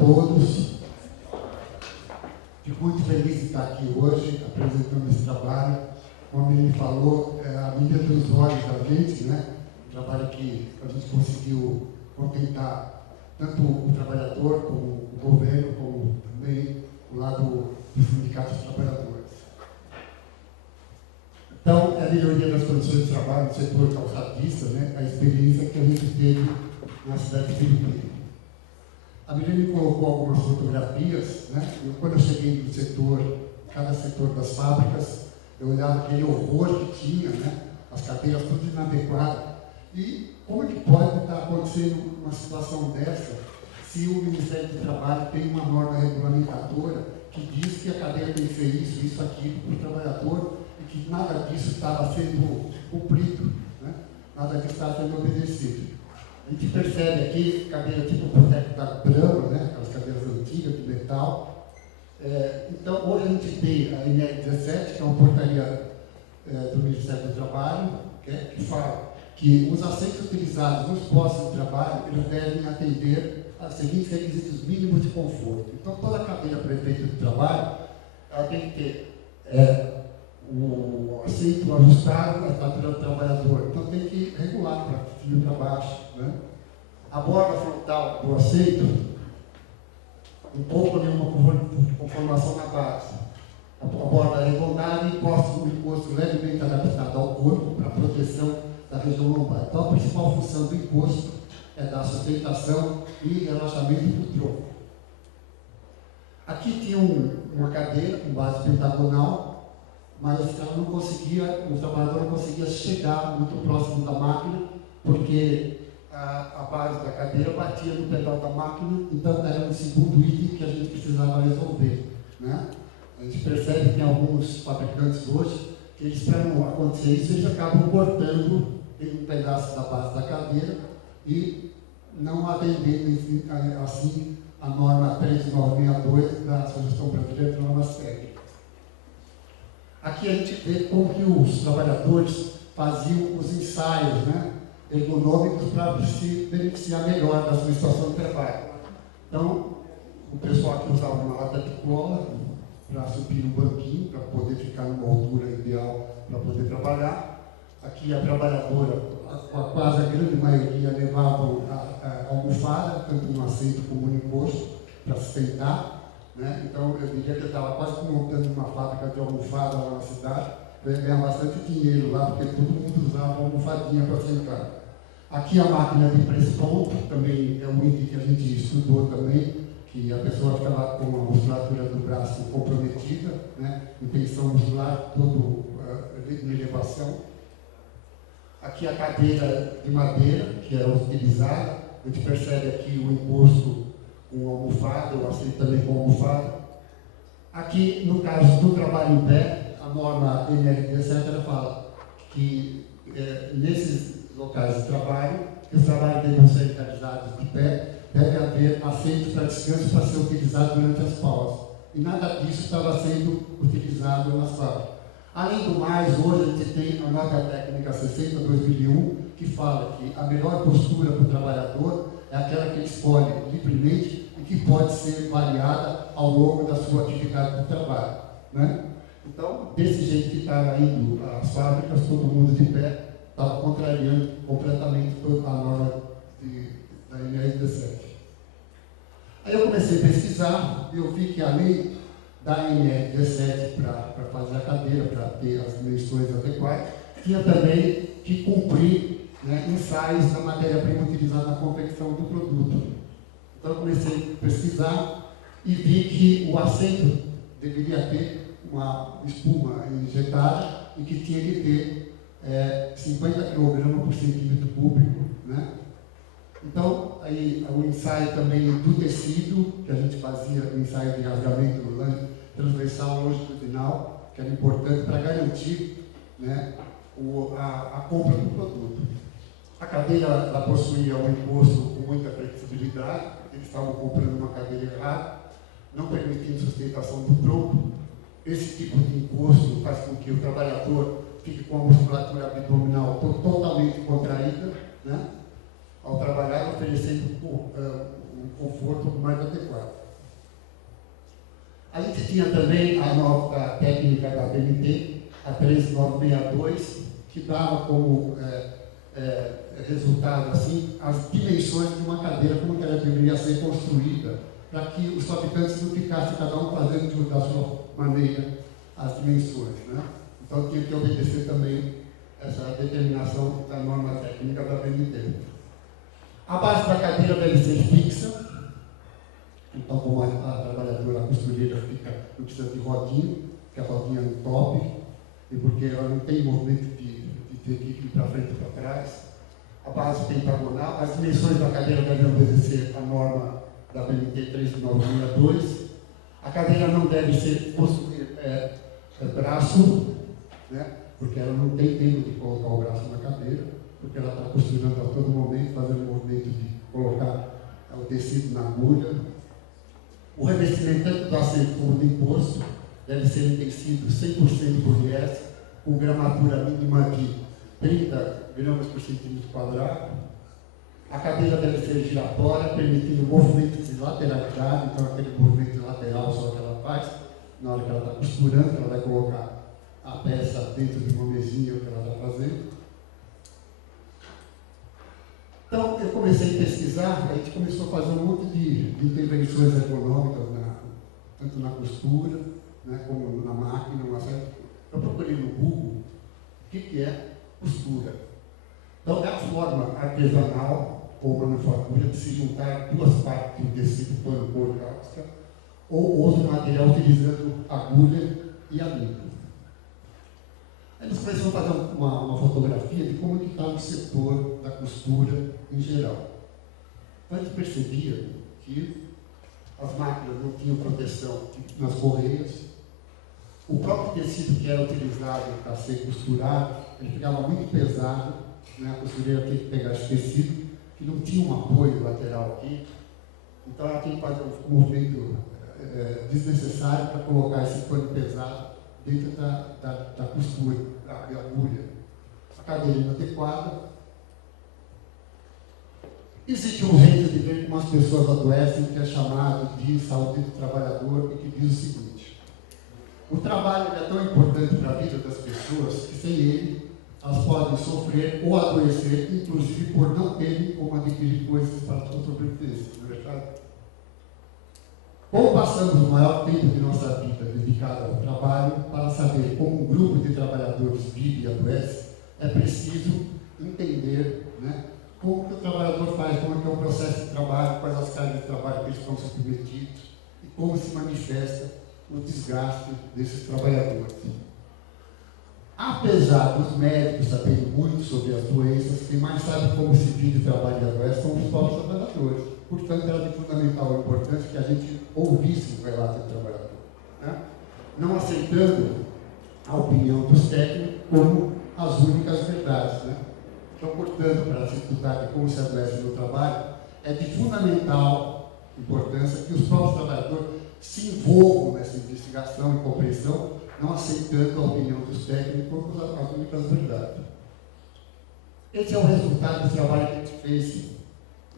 todos. Fico muito feliz de estar aqui hoje, apresentando esse trabalho. Como ele falou, é a menina dos olhos da gente, né? Um trabalho que a gente conseguiu contentar tanto o trabalhador, como o governo, como também o lado do sindicato dos trabalhadores. Então, é a melhoria das condições de trabalho no setor calçadista, né? A experiência que a gente teve na cidade de Filipina. A Milene colocou algumas fotografias, né? Quando eu cheguei no setor, cada setor das fábricas, eu olhava aquele horror que tinha, né? As cadeiras tudo inadequadas. E como é que pode estar acontecendo uma situação dessa se o Ministério do Trabalho tem uma norma regulamentadora que diz que a cadeira tem que ser isso, aquilo para o trabalhador, e que nada disso estava sendo cumprido, né? Nada disso estava sendo obedecido. A gente percebe aqui cadeira tipo Boteco da Brahma, né? Aquelas cadeiras antigas de metal. Então, hoje a gente tem a INR17, que é uma portaria do Ministério do Trabalho, que fala que os assentos utilizados nos postos de trabalho eles devem atender aos seguintes requisitos mínimos de conforto. Então, toda cadeira para efeito de trabalho, ela tem que ter o assento ajustado à estatura do trabalhador. Então, tem que regular para cima e para baixo, né? A borda frontal do assento, um pouco nenhuma conformação na base. A borda arredondada e um encosto levemente adaptado ao corpo para proteção da região lombar. Então, a principal função do encosto é dar sustentação e relaxamento do tronco. Aqui tinha uma cadeira com base pentagonal, mas ela não conseguia, o trabalhador não conseguia chegar muito próximo da máquina, porque a base da cadeira batia no pedal da máquina, então era um segundo item que a gente precisava resolver, né? A gente percebe que tem alguns fabricantes hoje que eles, para não acontecer isso, eles acabam cortando um pedaço da base da cadeira e não atendendo assim a norma 3962 da Associação Brasileira de Normas Técnicas. Aqui a gente vê como que os trabalhadores faziam os ensaios, né, ergonômicos para se beneficiar melhor da sua situação de trabalho. Então, o pessoal aqui usava uma lata de cola para subir no banquinho, para poder ficar numa altura ideal para poder trabalhar. Aqui a trabalhadora, quase a grande maioria, levavam a almofada, tanto no assento como no encosto, para sustentar, né? Então, eu diria que eu estava quase montando uma fábrica de almofada lá na cidade. Eu ia ganhar bastante dinheiro lá, porque todo mundo usava almofadinha para sentar. Aqui a máquina de press-ponto, também é um item que a gente estudou também, que a pessoa ficava com a musculatura do braço comprometida, né? Tensão muscular, todo em elevação. Aqui a cadeira de madeira, que era utilizada, a gente percebe aqui o encosto com almofada, o assento também com almofada. Aqui, no caso do trabalho em pé, a norma NR17 ela fala que nesses locais de trabalho, que os trabalhos devem ser realizados de pé, deve haver assentos para descanso para ser utilizado durante as pausas. E nada disso estava sendo utilizado nas fábricas. Além do mais, hoje a gente tem a nota técnica 60/2001, que fala que a melhor postura para o trabalhador é aquela que ele escolhe livremente e que pode ser variada ao longo da sua atividade de trabalho, né? Então, desse jeito que estava indo as fábricas, todo mundo de pé, estava contrariando completamente toda a norma da NR17. Aí eu comecei a pesquisar e eu vi que além da NR17 para fazer a cadeira, para ter as dimensões adequadas, tinha também que cumprir, né, ensaios da matéria-prima utilizada na confecção do produto. Então eu comecei a pesquisar e vi que o assento deveria ter uma espuma injetada e que tinha que ter 50 kg por centímetro cúbico, né? Então, aí o ensaio também do tecido, que a gente fazia o ensaio de rasgamento transversal longitudinal, que era importante para garantir, né, a compra do produto. A cadeira ela possuía um encosto com muita flexibilidade, eles estavam comprando uma cadeira errada, não permitindo sustentação do tronco. Esse tipo de encosto faz com que o trabalhador fique com a musculatura abdominal totalmente contraída, né? Ao trabalhar, oferecendo conforto mais adequado. A gente tinha também a nova técnica da BNT, a 3962, que dava como resultado assim, as dimensões de uma cadeira, como que ela deveria ser construída, para que os fabricantes não ficassem cada um fazendo da sua maneira as dimensões, né? Então tinha que obedecer também essa determinação da norma técnica da BNT. A base da cadeira deve ser fixa, então como a trabalhadora, a costureira não precisa de rodinha, que a rodinha não tope, e porque ela não tem movimento de ter que ir para frente e para trás. A base pentagonal, as dimensões da cadeira devem obedecer à norma da BNT 3962. A cadeira não deve possuir braço, né? Porque ela não tem tempo de colocar o braço na cadeira, porque ela está costurando a todo momento, fazendo o movimento de colocar o tecido na agulha. O revestimento tanto do assento como do imposto deve ser em tecido 100% poliéster, com gramatura mínima de 30 gramas por centímetro quadrado. A cadeira deve ser giratória, permitindo movimentos de lateralidade, então aquele movimento lateral só que ela faz, na hora que ela está costurando, ela vai colocar a peça dentro de uma mesinha que ela está fazendo. Então, eu comecei a pesquisar, a gente começou a fazer um monte de intervenções econômicas, tanto na costura, né, como na máquina, uma série de coisas. Eu procurei no Google o que é costura. Então, é a forma artesanal ou manufatura de se juntar duas partes do tecido pano, cor, casca, ou outro material utilizando agulha e amido. Aí eles começaram a fazer uma fotografia de como que estava o setor da costura em geral. Então a gente percebia que as máquinas não tinham proteção nas correias, o próprio tecido que era utilizado para ser costurado, ele ficava muito pesado, né? A costureira tinha que pegar esse tecido, que não tinha um apoio lateral aqui, então ela tinha que fazer um movimento desnecessário para colocar esse pano pesado dentro da costura, da agulha. A cadeira inadequada. Existe um jeito de ver como as pessoas adoecem, que é chamado de saúde do trabalhador, e que diz o seguinte: o trabalho é tão importante para a vida das pessoas que sem ele elas podem sofrer ou adoecer, inclusive por não terem como adquirir coisas para sua sobrevivência, não é verdade? Como passamos o maior tempo de nossa vida dedicado ao trabalho, para saber como um grupo de trabalhadores vive e adoece, é preciso entender, né, como que o trabalhador faz, como é que é o processo de trabalho, quais as cargas de trabalho que eles estão submetidos e como se manifesta o desgaste desses trabalhadores. Apesar dos médicos saberem muito sobre as doenças, quem mais sabe como se vive e trabalha e adoece são os próprios trabalhadores. Portanto, era de fundamental importância que a gente ouvisse o relato do trabalhador, né? Não aceitando a opinião dos técnicos como as únicas verdades, né? Então, portanto, para se estudar de como se adoece no trabalho, é de fundamental importância que os próprios trabalhadores se envolvam nessa investigação e compreensão, não aceitando a opinião dos técnicos como as únicas verdades. Esse é o resultado do trabalho que a gente fez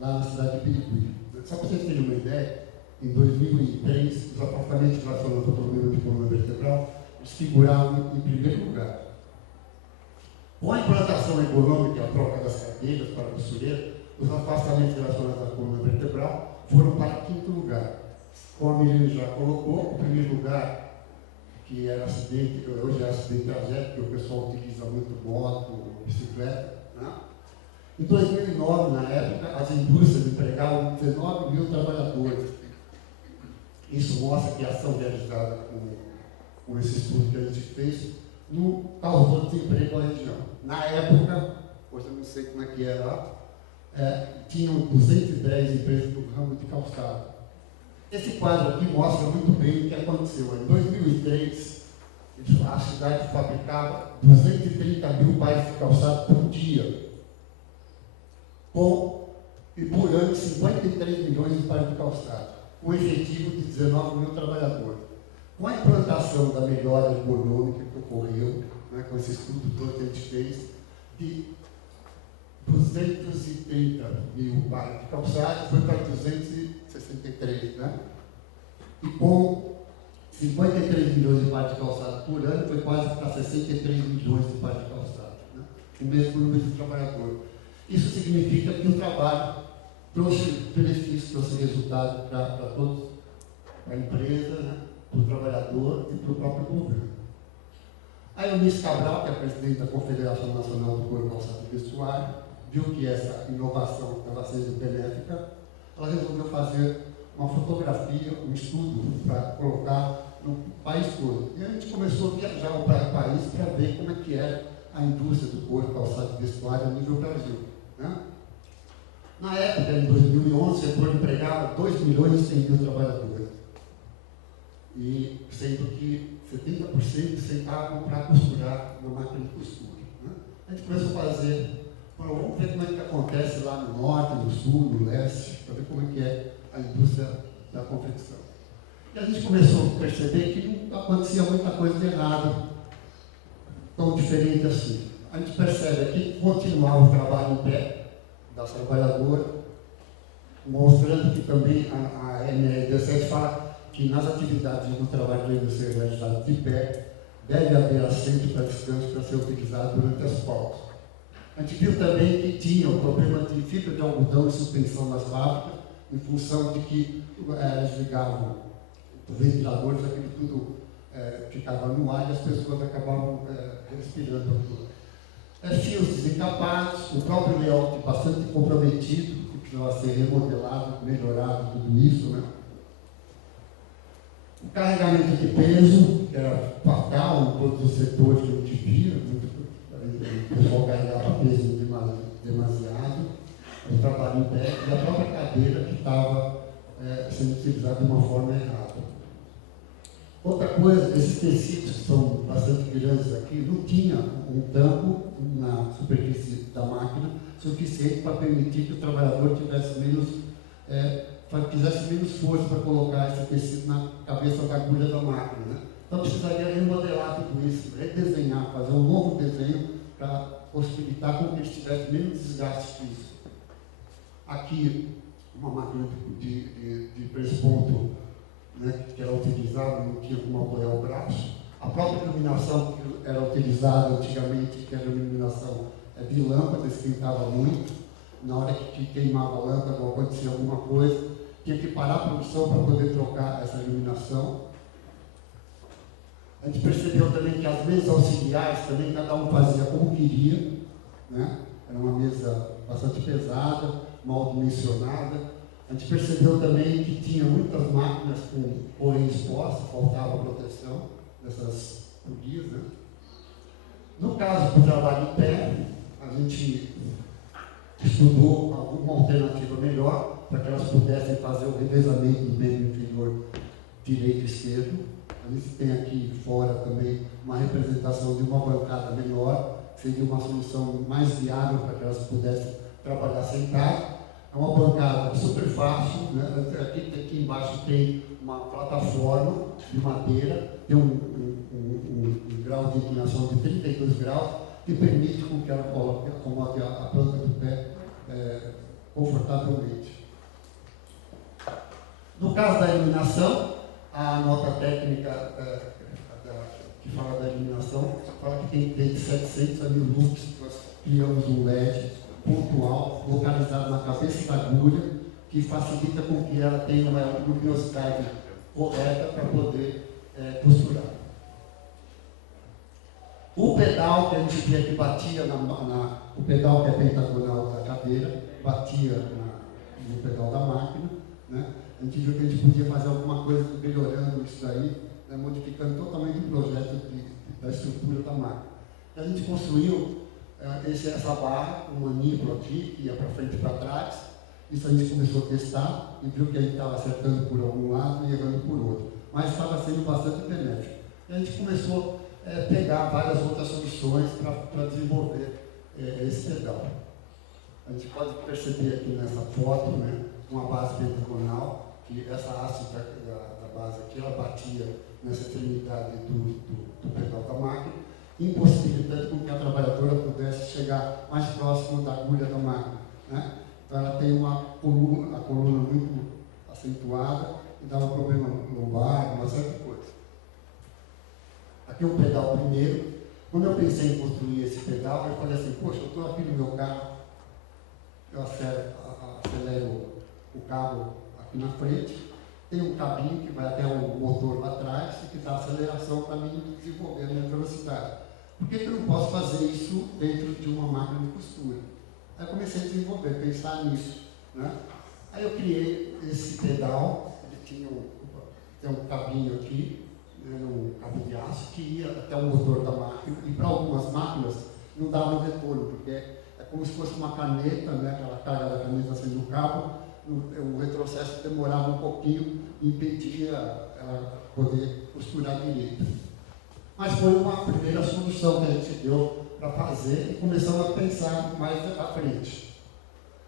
lá na cidade de Piriguí. Só para vocês terem uma ideia, em 2003, os apartamentos relacionados ao problema de coluna vertebral, eles figuravam em primeiro lugar. Com a implantação econômica e a troca das cadeiras para a costureira, os afastamentos relacionados à coluna vertebral foram para quinto lugar. Como a Mirine já colocou, o primeiro lugar, que era acidente, hoje é acidente tragédia, porque o pessoal utiliza muito moto, bicicleta, né? Em 2009, na época, as indústrias empregavam 19 mil trabalhadores. Isso mostra que a ação realizada com esse estudo que a gente fez não causou desemprego na região. Na época, hoje eu não sei como é que é lá, tinham 210 empresas do ramo de calçado. Esse quadro aqui mostra muito bem o que aconteceu. Em 2003, a cidade fabricava 230 mil pares de calçado por dia, e por ano 53 milhões de pares de calçado, com um efetivo de 19 mil trabalhadores. Com a implantação da melhora econômica que ocorreu, né, com esse estudo todo que a gente fez, 230 mil pares de calçado, foi para 263, né? E com 53 milhões de pares de calçado por ano, foi quase para 63 milhões de pares de calçado, né? O mesmo número de trabalhadores. Isso significa que o trabalho trouxe benefício, trouxe resultado para todos, para a empresa, né? Para o trabalhador e para o próprio governo. A Eunice Cabral, que é a presidente da Confederação Nacional do Couro, Calçado e Vestuário, viu que essa inovação estava sendo benéfica, ela resolveu fazer uma fotografia, um estudo para colocar no país todo. E a gente começou a viajar para o país para ver como é que era a indústria do couro, calçado e vestuário a nível Brasil, né? Na época, em 2011, o setor empregava 2 milhões e 100 mil trabalhadores. E sendo que 70% sentavam para costurar na máquina de costura, né? A gente começou a fazer, falou, vamos ver como é que acontece lá no norte, no sul, no leste, para ver como é que é a indústria da confecção. E a gente começou a perceber que não acontecia muita coisa de errado, tão diferente assim. A gente percebe aqui que continuava o trabalho em pé das trabalhadoras, mostrando que também a NR17 fala que nas atividades do trabalho devem ser realizadas de pé, deve haver assento para descanso para ser utilizado durante as pausas. A gente viu também que tinha o problema de fibra de algodão e suspensão nas fábricas, em função de que eles ligavam os ventiladores, aquilo tudo ficava no ar e as pessoas acabavam respirando aquilo. Fios desencapados, o próprio layout bastante comprometido, que precisava ser remodelado, melhorado, tudo isso, né? O carregamento de peso, que era fatal em todos os setores que a gente via, o pessoal carregava peso demasiado, o trabalho em pé e a própria cadeira que estava sendo utilizada de uma forma errada. Outra coisa, esses tecidos que são bastante brilhantes aqui, não tinha um tampo na superfície da máquina suficiente para permitir que o trabalhador tivesse fizesse menos força para colocar esse tecido na cabeça da agulha da máquina, né? Então precisaria remodelar tudo isso, redesenhar, fazer um novo desenho para possibilitar com que eles tivessem menos desgaste físico. Aqui, uma máquina de press-ponto, né, que era utilizada, não tinha como apoiar o braço. A própria iluminação que era utilizada antigamente, que era uma iluminação de lâmpada, esquentava muito. Na hora que queimava a lâmpada ou acontecia alguma coisa, tinha que parar a produção para poder trocar essa iluminação. A gente percebeu também que as mesas auxiliares, também cada um fazia como queria, né? Era uma mesa bastante pesada, mal dimensionada. A gente percebeu também que tinha muitas máquinas com porém expostas, faltava proteção dessas turbias, né? No caso do trabalho em pé, a gente estudou alguma alternativa melhor para que elas pudessem fazer o revezamento do membro inferior direito e esquerdo. A gente tem aqui fora também uma representação de uma bancada menor, que seria uma solução mais viável para que elas pudessem trabalhar sentadas. É uma bancada super fácil, né? Aqui embaixo tem uma plataforma de madeira, tem um grau de inclinação de 32 graus, que permite com que ela acomode a planta do pé confortavelmente. No caso da iluminação, a nota técnica que fala da iluminação fala que tem que ter de 700 a 1000 lux. Nós criamos um LED pontual, localizado na cabeça da agulha, que facilita com que ela tenha uma luminosidade correta para poder costurar. O pedal que a gente via que batia o pedal que é pentagonal da cadeira, batia no pedal da máquina, né? A gente viu que a gente podia fazer alguma coisa melhorando isso daí, né? Modificando totalmente o projeto da estrutura da máquina. E a gente construiu essa barra, um manípulo aqui, que ia para frente e para trás. Isso a gente começou a testar e viu que a gente estava acertando por algum lado e errando por outro. Mas estava sendo bastante benéfico. E a gente começou a pegar várias outras soluções para desenvolver esse pedal. A gente pode perceber aqui nessa foto, né, uma base pentagonal, que essa haste da base aqui, ela batia nessa extremidade do pedal da máquina. impossibilitando com que a trabalhadora pudesse chegar mais próximo da agulha da máquina, né? Então ela tem a coluna muito acentuada e dá um problema lombar, uma série de coisas. Aqui o pedal primeiro. Quando eu pensei em construir esse pedal, eu falei assim, poxa, eu estou aqui no meu carro, eu acelero o carro aqui na frente, tem um cabinho que vai até um motor lá atrás e que dá aceleração para mim desenvolver a minha velocidade. Por que eu não posso fazer isso dentro de uma máquina de costura? Aí eu comecei a desenvolver, pensar nisso, né? Aí eu criei esse pedal, ele tem um cabinho aqui, um cabo de aço que ia até o motor da máquina, e para algumas máquinas não dava um retorno, porque é como se fosse uma caneta, né? Aquela carga da caneta saindo do cabo, o retrocesso demorava um pouquinho e impedia ela poder costurar direito. Mas foi uma primeira solução que a gente deu para fazer e começamos a pensar mais à frente.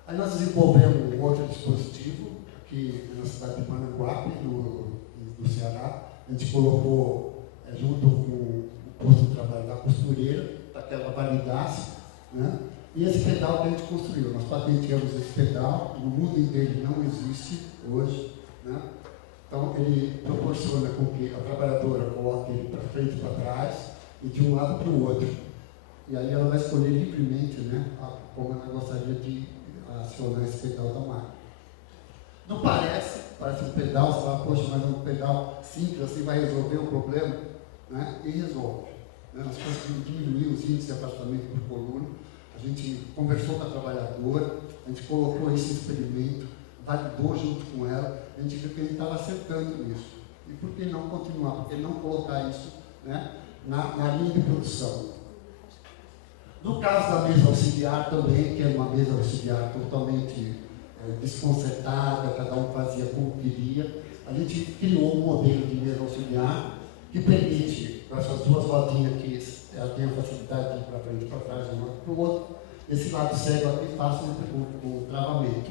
Aí nós desenvolvemos um outro dispositivo aqui na cidade de Maranguape, no Ceará. A gente colocou junto com o posto de trabalho da costureira, para que ela validasse, né? E esse pedal que a gente construiu, nós patenteamos esse pedal, no mundo inteiro não existe hoje, né? Então ele proporciona com que a trabalhadora coloque ele para frente e para trás, e de um lado para o outro. E aí ela vai escolher livremente, né, como ela gostaria de acionar esse pedal da máquina. Não parece um pedal, você fala, poxa, mas um pedal simples assim vai resolver o problema, né? E resolve. Né? Nós conseguimos diminuir os índices de afastamento por coluna, a gente conversou com a trabalhadora, a gente colocou esse experimento, validou junto com ela, a gente viu que a gente estava acertando nisso. E por que não continuar? Por que não colocar isso, né, na linha de produção? No caso da mesa auxiliar também, que é uma mesa auxiliar totalmente desconcertada, cada um fazia como queria, a gente criou um modelo de mesa auxiliar que permite, com essas duas rodinhas aqui, ela tem a facilidade de ir para frente e para trás, de um lado para o outro, esse lado cego aqui faça o travamento.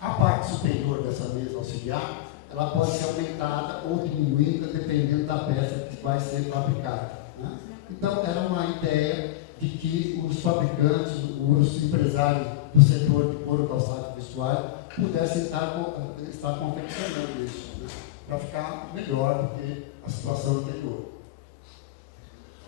A parte superior dessa mesa auxiliar, ela pode ser aumentada ou diminuída dependendo da peça que vai ser fabricada, né? Então, era uma ideia de que os fabricantes, os empresários do setor de couro, calçado e vestuário pudessem estar confeccionando isso, né, para ficar melhor do que a situação anterior.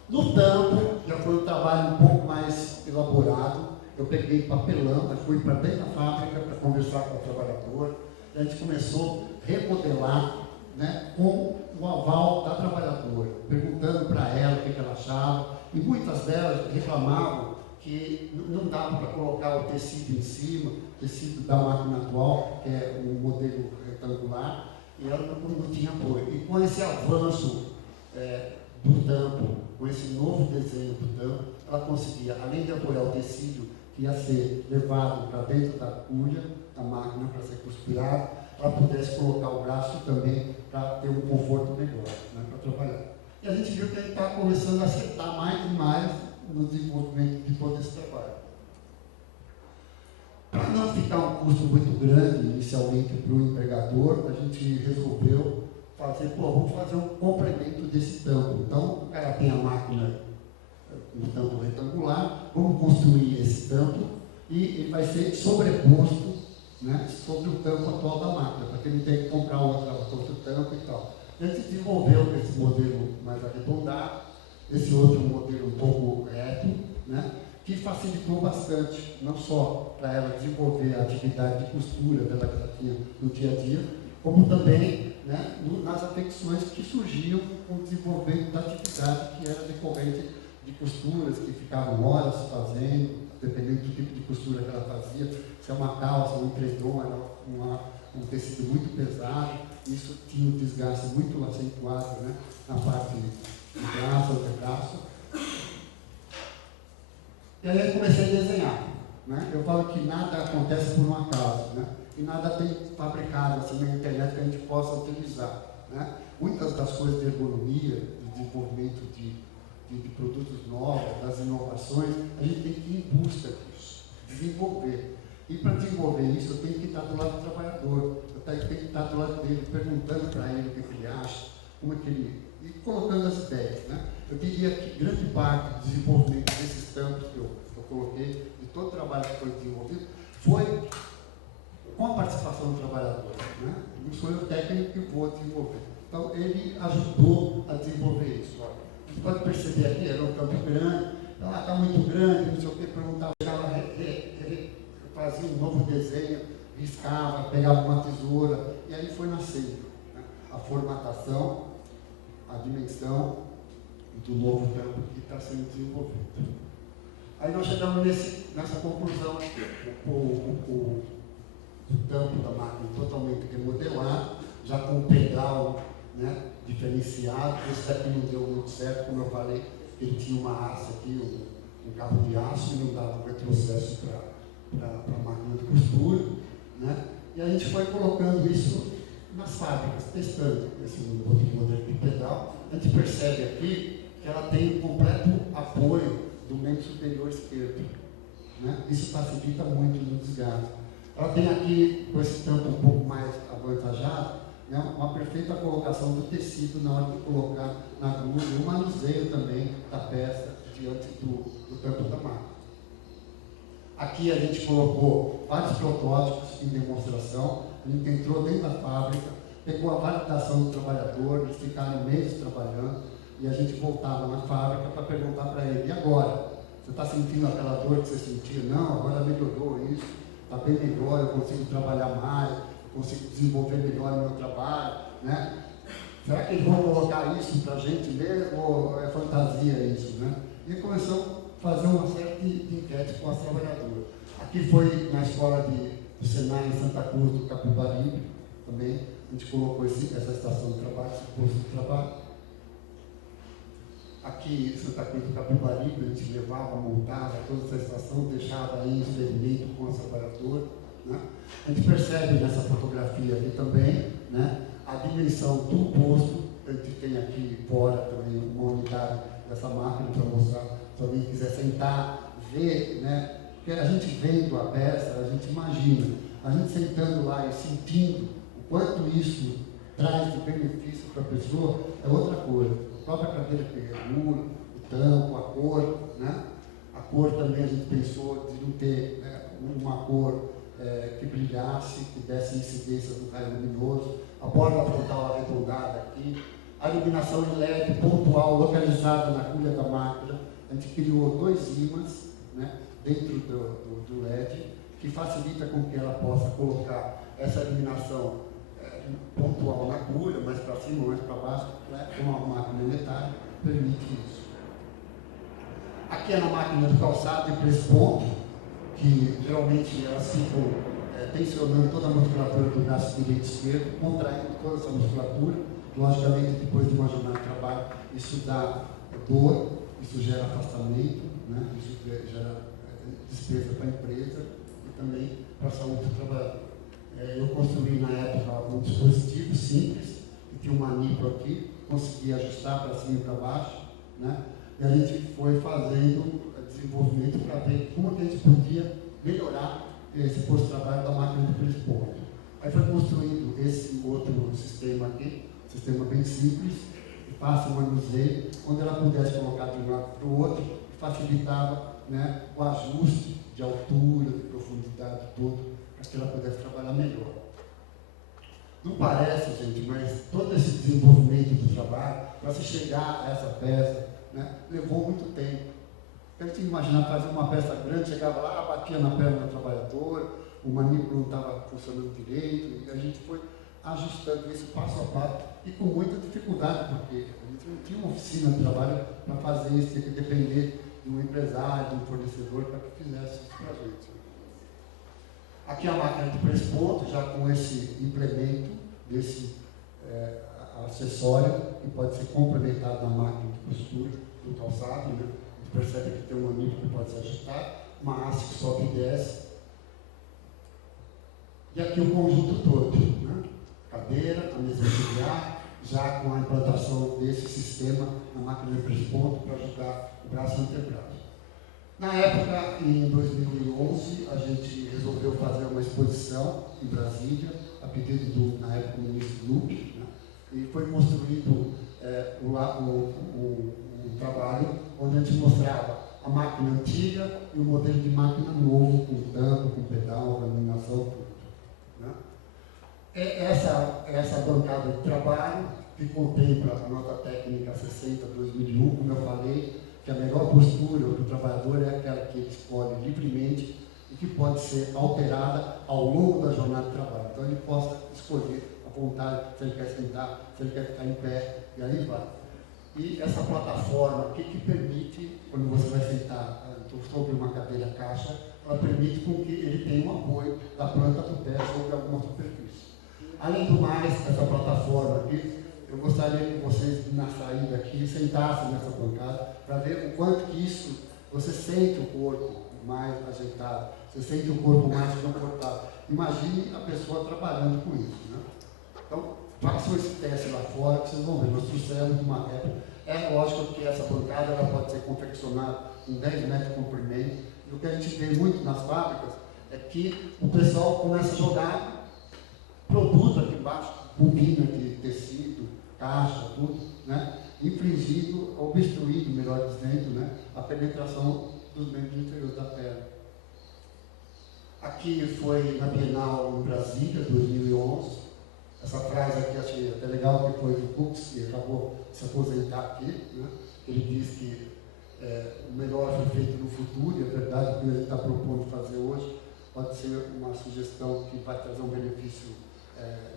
No tampo, já foi um trabalho um pouco mais elaborado. Eu peguei papelão, fui para dentro da fábrica para conversar com o trabalhador, e a gente começou a remodelar, né, com o aval da trabalhadora, perguntando para ela o que ela achava, e muitas delas reclamavam que não dava para colocar o tecido em cima, o tecido da máquina atual, que é um modelo retangular, e ela não tinha apoio. E com esse avanço do tampo, com esse novo desenho do tampo, ela conseguia, além de apoiar o tecido que ia ser levado para dentro da agulha, da máquina para ser costurado, ela pudesse colocar o braço também para ter um conforto melhor, né, para trabalhar. E a gente viu que a gente está começando a acertar mais e mais no desenvolvimento de todo esse trabalho. Para não ficar um custo muito grande inicialmente para o empregador, a gente resolveu vamos fazer um complemento desse tampo. Então, o cara tem a máquina no tampo retangular, vamos construir esse tampo e ele vai ser sobreposto, né, sobre o tampo atual da máquina, para que ele tenha que comprar outro tampo e tal. A gente desenvolveu esse modelo mais arredondado, esse outro modelo um pouco reto, né, que facilitou bastante, não só para ela desenvolver a atividade de costura dela que ela tinha no dia a dia, como também, né, nas afecções que surgiam com o desenvolvimento da atividade que era decorrente de costuras que ficavam horas fazendo, dependendo do tipo de costura que ela fazia, se é uma calça, um edredom, era um tecido muito pesado, isso tinha um desgaste muito acentuado, né, na parte de braço, antebraço. E aí eu comecei a desenhar, né? Eu falo que nada acontece por um acaso, né? E nada tem fabricado assim na internet que a gente possa utilizar, né? Muitas das coisas de ergonomia, de desenvolvimento de produtos novos, das inovações, a gente tem que ir em busca disso, desenvolver. E para desenvolver isso, eu tenho que estar do lado do trabalhador, eu tenho que estar do lado dele, perguntando para ele o que ele acha, como é que ele e colocando as ideias. Né? Eu diria que grande parte do desenvolvimento desses tampos que eu coloquei, de todo o trabalho que foi desenvolvido, foi com a participação do trabalhador. Né? Não sou eu técnico que vou desenvolver. Então, ele ajudou a desenvolver isso. Olha, você pode perceber aqui, era um campo grande, então, está muito grande, não sei o que, perguntava, fazia um novo desenho, riscava, pegava uma tesoura, e aí foi nascendo, né? A formatação, a dimensão do novo campo que está sendo desenvolvido. Aí nós chegamos nessa conclusão aqui, o tampo da máquina totalmente remodelado, já com o pedal, né, diferenciado. Esse daqui não deu muito certo, como eu falei, ele tinha uma haste aqui, um cabo de aço, e não dava um retrocesso para a máquina de costura, né? E a gente foi colocando isso nas fábricas, testando esse outro modelo de pedal. A gente percebe aqui que ela tem um completo apoio do membro superior esquerdo, né? Isso facilita muito no desgaste. Ela tem aqui, com esse tampo um pouco mais avantajado, né, uma perfeita colocação do tecido na hora de colocar na agulha, e o manuseio também da peça diante do tampo da máquina. Aqui a gente colocou vários protótipos em demonstração, a gente entrou dentro da fábrica, pegou a validação do trabalhador, eles ficaram meses trabalhando, e a gente voltava na fábrica para perguntar para ele: e agora? Você está sentindo aquela dor que você sentia? Não, agora melhorou isso, está bem melhor, eu consigo trabalhar mais, eu consigo desenvolver melhor o meu trabalho, né? Será que eles vão colocar isso para a gente mesmo, ou é fantasia isso, né? E começamos a fazer uma série de enquetes com as trabalhadoras. Aqui foi na escola do Senai em Santa Cruz do Capibaribe, também a gente colocou essa estação de trabalho, esse posto de trabalho. Aqui em Santa Cruz do Capibaribe, a gente levava, montava toda essa estação, deixava aí em experimento com as trabalhadoras, né? A gente percebe nessa fotografia aqui também, né, a dimensão do posto. A gente tem aqui fora também uma unidade dessa máquina para mostrar, se alguém quiser sentar, ver, né? Porque a gente vendo a peça, a gente imagina, a gente sentando lá e sentindo o quanto isso traz de benefício para a pessoa, é outra coisa. A própria cadeira que regula, o tampo, a cor, né? A cor também a gente pensou de não ter, né, uma cor que brilhasse, que desse incidência do raio luminoso, a borda frontal arredondada aqui, a iluminação em LED pontual localizada na agulha da máquina. A gente criou 2 ímãs, né, dentro do LED, que facilita com que ela possa colocar essa iluminação pontual na agulha, mais para cima, mais para baixo, né, como uma máquina metálica permite isso. Aqui é na máquina de calçado de 3 pontos, que geralmente elas ficam tensionando toda a musculatura do braço direito e esquerdo, contraindo toda essa musculatura. Logicamente, depois de uma jornada de trabalho, isso dá dor, isso gera afastamento, né? Isso gera despesa para a empresa e também para a saúde do trabalhador. Eu construí na época um dispositivo simples, que tinha uma manipla aqui, conseguia ajustar para cima e para baixo, né? E a gente foi fazendo desenvolvimento para ver como que a gente podia melhorar esse posto de trabalho da máquina de 3 pontos. Aí foi construído esse outro sistema aqui, um sistema bem simples, que passa um manuseio, onde ela pudesse colocar de um lado para o outro, e facilitava, né, o ajuste de altura, de profundidade, tudo, para que ela pudesse trabalhar melhor. Não parece, gente, mas todo esse desenvolvimento do trabalho, para se chegar a essa peça, né, levou muito tempo. Eu tinha que imaginar fazer uma peça grande, chegava lá, batia na perna do trabalhador, o manípulo não estava funcionando direito, e a gente foi ajustando isso passo a passo e com muita dificuldade, porque a gente não tinha uma oficina de trabalho para fazer isso, tinha que depender de um empresário, de um fornecedor para que fizesse isso para a gente. Aqui a máquina de 3 pontos, já com esse implemento, desse acessório, que pode ser complementado na máquina de costura do calçado, né? A gente percebe que tem um manípulo que pode ser ajustado, uma haste que sobe e desce. E aqui o conjunto todo, né? Cadeira, a mesa auxiliar, já com a implantação desse sistema na máquina de 3 pontos para ajudar o braço antebraço. Na época, em 2011, a gente resolveu fazer uma exposição em Brasília, a pedido do, na época, ministro Lupe, né? E foi construído um trabalho onde a gente mostrava a máquina antiga e o modelo de máquina novo, com tampo, com pedal, com iluminação, tudo. Né? Essa bancada de trabalho que contempla a nota técnica 60/2001, como eu falei, que a melhor postura do trabalhador é aquela que ele escolhe livremente e que pode ser alterada ao longo da jornada de trabalho. Então ele possa escolher à vontade se ele quer sentar, se ele quer ficar em pé, e aí vai. E essa plataforma, o que permite, quando você vai sentar sobre uma cadeira caixa, ela permite com que ele tenha um apoio da planta do pé sobre alguma superfície. Além do mais, essa plataforma aqui, eu gostaria que vocês, na saída aqui, sentassem nessa bancada para ver o quanto que isso, você sente o corpo mais ajeitado, você sente o corpo mais confortável. Imagine a pessoa trabalhando com isso. Né? Então, façam esse teste lá fora, que vocês vão ver. Nós trouxemos uma réplica. É lógico que essa bancada ela pode ser confeccionada em 10 metros de comprimento. E o que a gente vê muito nas fábricas é que o pessoal começa a jogar produto aqui embaixo, bobina de tecido, caixa, tudo, né? Infringindo, obstruindo, melhor dizendo, né? A penetração dos membros inferiores da perna. Aqui foi na Bienal em Brasília, 2011. Essa frase aqui achei até legal, que foi do Cooks, que acabou de se aposentar aqui. Né? Ele diz que o melhor foi feito no futuro, e é verdade, o que ele está propondo fazer hoje pode ser uma sugestão que vai trazer um benefício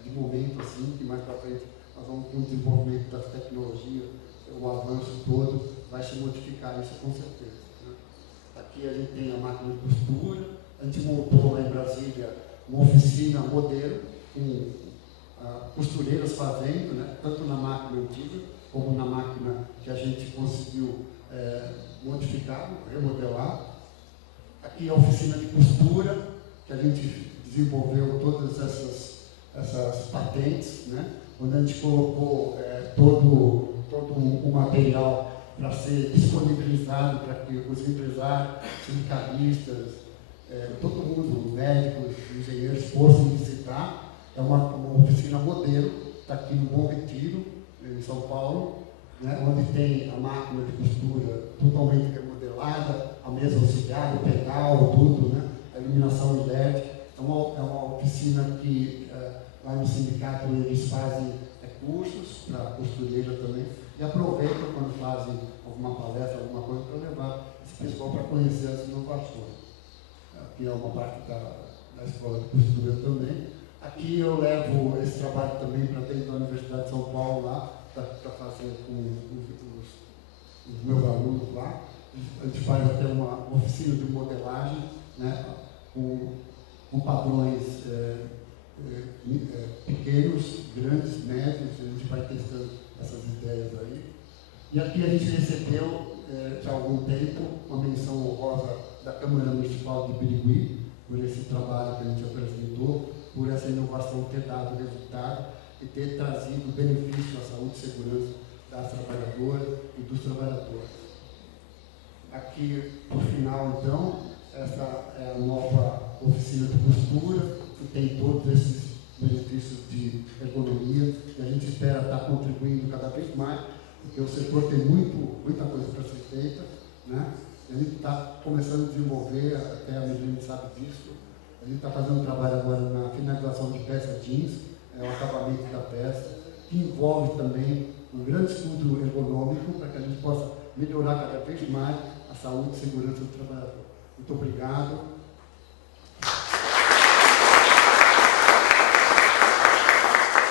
de momento, assim, que mais para frente nós vamos com o desenvolvimento das tecnologias, o avanço todo, vai se modificar isso com certeza. Né? Aqui a gente tem a máquina de costura, a gente montou lá em Brasília uma oficina modelo, com costureiras fazendo, né? Tanto na máquina antiga, como na máquina que a gente conseguiu modificar, remodelar. Aqui a oficina de costura, que a gente desenvolveu todas essas patentes, né? Onde a gente colocou todo um material para ser disponibilizado para que os empresários, sindicalistas, todo mundo, médicos, engenheiros, fossem visitar. É uma oficina modelo, está aqui no Bom Retiro, em São Paulo, né? Onde tem a máquina de costura totalmente remodelada, a mesa auxiliar, o pedal, tudo, né? A iluminação LED. É uma oficina que lá no sindicato eles fazem cursos para costureira também e aproveitam quando fazem alguma palestra, alguma coisa, para levar esse pessoal para conhecer as inovações. Aqui é uma parte da escola de costura também. Aqui eu levo esse trabalho também para dentro da Universidade de São Paulo, lá, para fazer com os meus alunos lá. A gente faz até uma oficina de modelagem, né, com padrões pequenos, grandes, médios, a gente vai testando essas ideias aí. E aqui a gente recebeu, já há algum tempo, uma menção honrosa da Câmara Municipal de Birigui, por esse trabalho que a gente apresentou, por essa inovação ter dado resultado e ter trazido benefício à saúde e segurança das trabalhadoras e dos trabalhadores. Aqui, por final, então, essa é a nova oficina de costura, que tem todos esses benefícios de ergonomia, e a gente espera estar contribuindo cada vez mais, porque o setor tem muita coisa para ser feita, né? A gente está começando a desenvolver, até a Melanie sabe disso. A gente está fazendo um trabalho agora na finalização de peça jeans, o acabamento da peça, que envolve também um grande estudo ergonômico para que a gente possa melhorar cada vez mais a saúde e segurança do trabalhador. Muito obrigado.